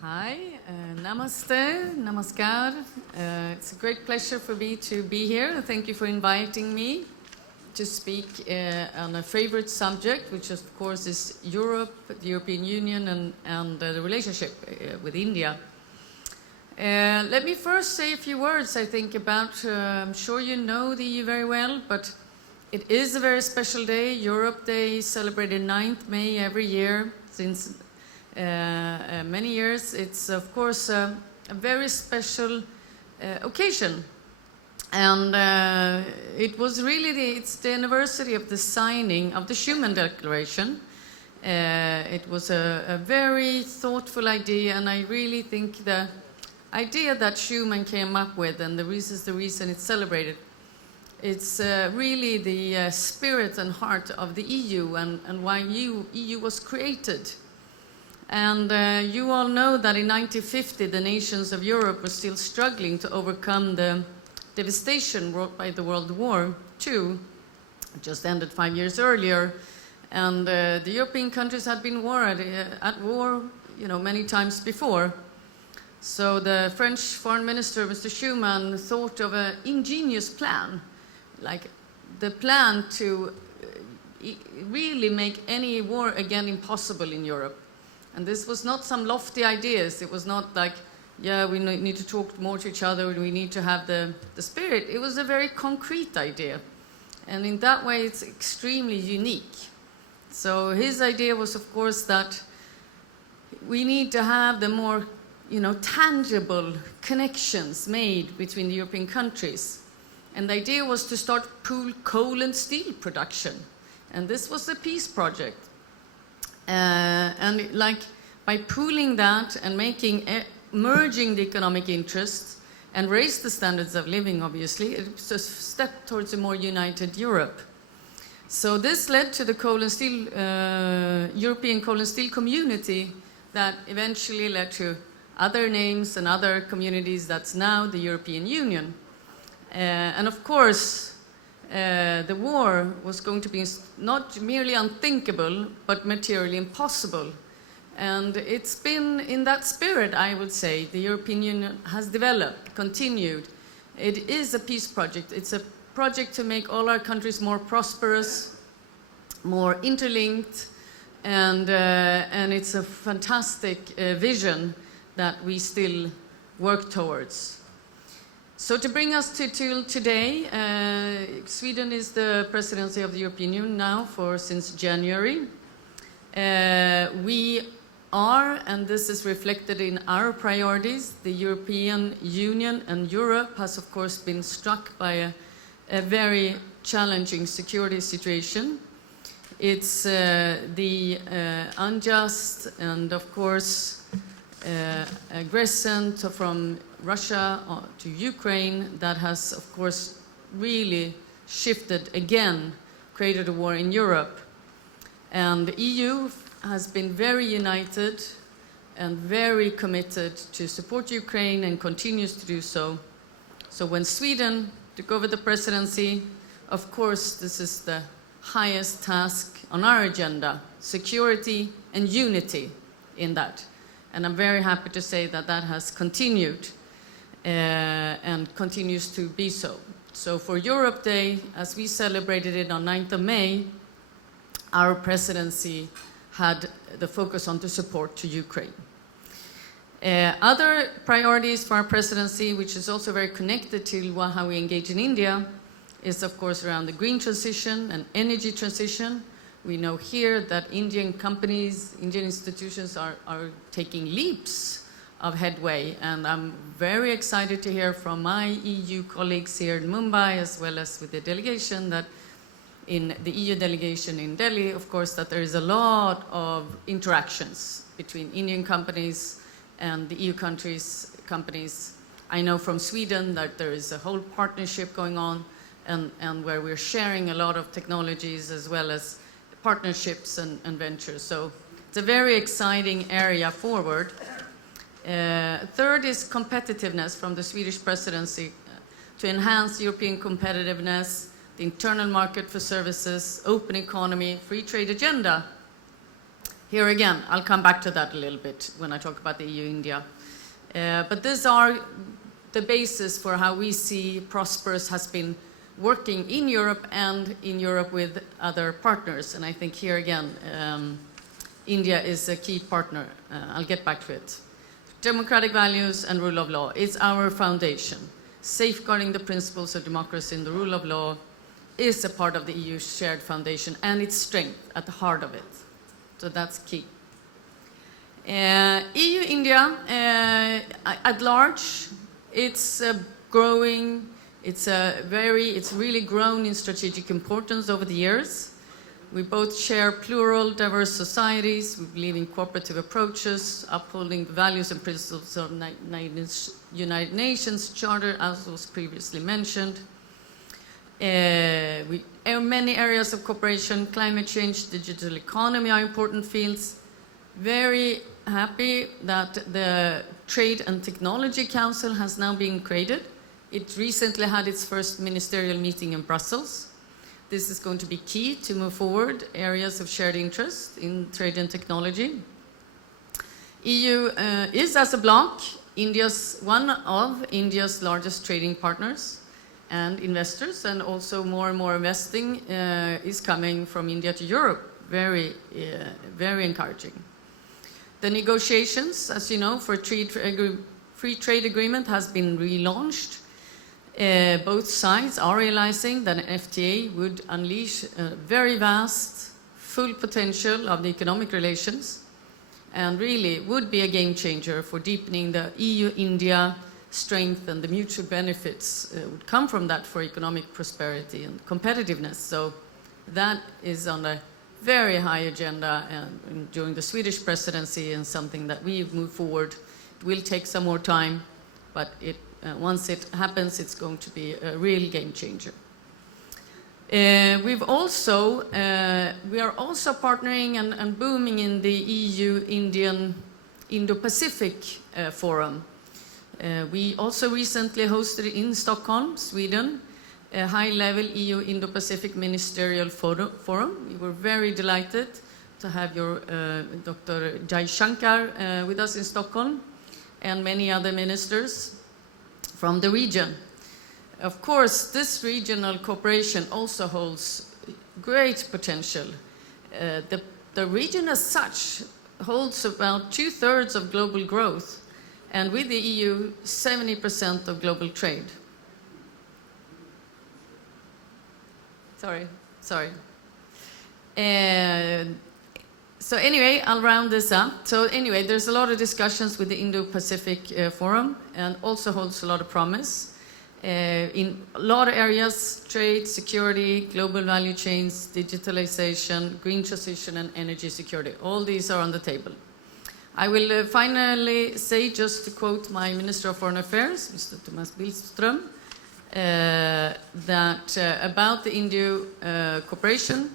Hi, namaste, namaskar. It's a great pleasure for me to be here. Thank you for inviting me to speak on a favorite subject, which of course is Europe, the European Union, and the relationship with India. Let me first say a few words, I think, about, I'm sure you know the EU very well, but it is a very special day. Europe Day, celebrated 9th May every year since many years. It's, of course, a very special occasion. And it was really, it's the anniversary of the signing of the Schuman Declaration. It was a very thoughtful idea, and I really think the idea that Schuman came up with, and the reason it's celebrated, it's really the spirit and heart of the EU and why EU was created. And you all know that in 1950 the nations of Europe were still struggling to overcome the devastation wrought by the World War II. It just ended 5 years earlier, and the European countries had been at war, many times before. So the French Foreign Minister, Mr. Schuman, thought of an ingenious plan, like the plan to really make any war again impossible in Europe. And this was not some lofty ideas. It was not like, yeah, we need to talk more to each other, we need to have the spirit. It was a very concrete idea. And in that way, it's extremely unique. So his idea was, of course, that we need to have the more tangible connections made between the European countries. And the idea was to start pool coal and steel production. And this was a peace project. And by pooling that and merging the economic interests and raise the standards of living, obviously, it's a step towards a more united Europe. So this led to the European coal and steel community that eventually led to other names and other communities that's now the European Union. And of course, the war was going to be not merely unthinkable, but materially impossible. And it's been in that spirit, I would say, the European Union has developed, continued. It is a peace project. It's a project to make all our countries more prosperous, more interlinked, and it's a fantastic vision that we still work towards. So to bring us to today, Sweden is the presidency of the European Union now since January. We are, and this is reflected in our priorities, the European Union and Europe has of course been struck by a very challenging security situation. It's the unjust and of course aggression from Russia to Ukraine that has, of course, really shifted again, created a war in Europe. And the EU has been very united and very committed to support Ukraine and continues to do so. So when Sweden took over the presidency, of course, this is the highest task on our agenda, security and unity in that. And I'm very happy to say that that has continued and continues to be so. So for Europe Day, as we celebrated it on 9th of May, our presidency had the focus on the support to Ukraine. Other priorities for our presidency, which is also very connected to how we engage in India, is of course around the green transition and energy transition. We know here that Indian companies, Indian institutions are taking leaps of headway, and I'm very excited to hear from my EU colleagues here in Mumbai, as well as with the delegation, that in the EU delegation in Delhi, of course, that there is a lot of interactions between Indian companies and the EU companies. I know from Sweden that there is a whole partnership going on and where we're sharing a lot of technologies as well as partnerships and ventures. So it's a very exciting area forward. Third is competitiveness from the Swedish presidency to enhance European competitiveness, the internal market for services, open economy, free trade agenda. Here again, I'll come back to that a little bit when I talk about the EU-India. But these are the basis for how we see Prosperous has been working in Europe and in Europe with other partners. And I think here again, India is a key partner. I'll get back to it. Democratic values and rule of law is our foundation. Safeguarding the principles of democracy and the rule of law is a part of the EU's shared foundation and its strength at the heart of it. So that's key. EU-India at large, it's growing. It's really grown in strategic importance over the years. We both share plural, diverse societies. We believe in cooperative approaches, upholding the values and principles of United Nations Charter, as was previously mentioned. Many areas of cooperation, climate change, digital economy are important fields. Very happy that the Trade and Technology Council has now been created. It recently had its first ministerial meeting in Brussels. This is going to be key to move forward areas of shared interest in trade and technology. EU is, as a bloc, one of India's largest trading partners and investors, and also more and more investing is coming from India to Europe. Very encouraging. The negotiations, as you know, for free trade agreement has been relaunched. Both sides are realizing that an FTA would unleash a very vast, full potential of the economic relations and really would be a game changer for deepening the EU-India strength, and the mutual benefits would come from that for economic prosperity and competitiveness. So that is on a very high agenda during the Swedish presidency, and something that we move forward. It will take some more time, but once it happens, it's going to be a real game changer. We are also partnering and booming in the EU-Indian Indo-Pacific Forum. We also recently hosted in Stockholm, Sweden, a high-level EU Indo-Pacific Ministerial Forum. We were very delighted to have your Dr. Jai Shankar with us in Stockholm, and many other ministers from the region. Of course, this regional cooperation also holds great potential. The region as such holds about 2/3 of global growth, and with the EU, 70% of global trade. Sorry. So anyway, I'll round this up. So anyway, there's a lot of discussions with the Indo-Pacific Forum, and also holds a lot of promise. In a lot of areas, trade, security, global value chains, digitalization, green transition, and energy security. All these are on the table. I will finally say, just to quote my Minister of Foreign Affairs, Mr. Thomas Billström, that about the Indo cooperation.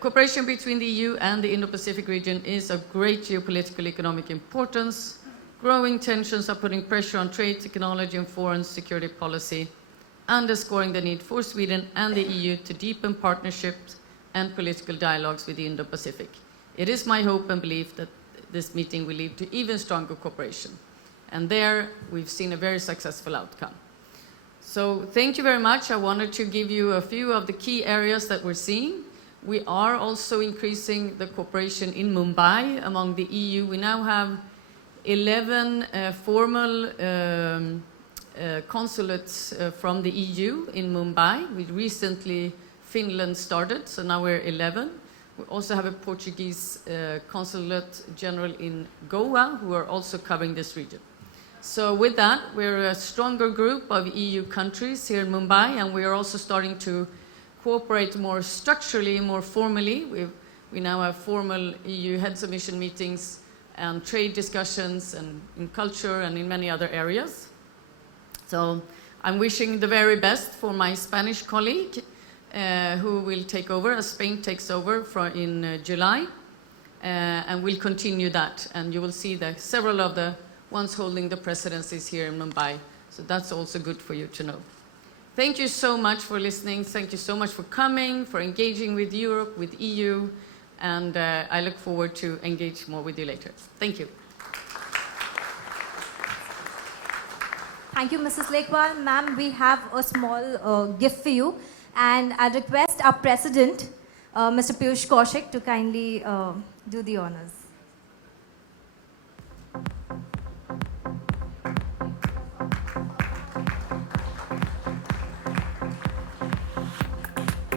Cooperation between the EU and the Indo-Pacific region is of great geopolitical economic importance. Growing tensions are putting pressure on trade, technology, and foreign security policy, underscoring the need for Sweden and the EU to deepen partnerships and political dialogues with the Indo-Pacific. It is my hope and belief that this meeting will lead to even stronger cooperation. And there, we've seen a very successful outcome. So thank you very much. I wanted to give you a few of the key areas that we're seeing. We are also increasing the cooperation in Mumbai among the EU. We now have 11 formal consulates from the EU in Mumbai. We recently, Finland started, so now we're 11. We also have a Portuguese Consul General in Goa, who are also covering this region. So with that, we're a stronger group of EU countries here in Mumbai, and we are also starting to cooperate more structurally, more formally. We now have formal EU heads of mission meetings and trade discussions, and in culture and in many other areas. So I'm wishing the very best for my Spanish colleague, who will take over as Spain takes over in July, and we'll continue that. And you will see that several of the ones holding the presidencies here in Mumbai. So that's also good for you to know. Thank you so much for listening. Thank you so much for coming, for engaging with Europe, with EU. and I look forward to engage more with you later. Thank you. Thank you, Mrs. Lekvall. Ma'am, we have a small gift for you, and I request our President, Mr. Piyush Kaushik, to kindly do the honors.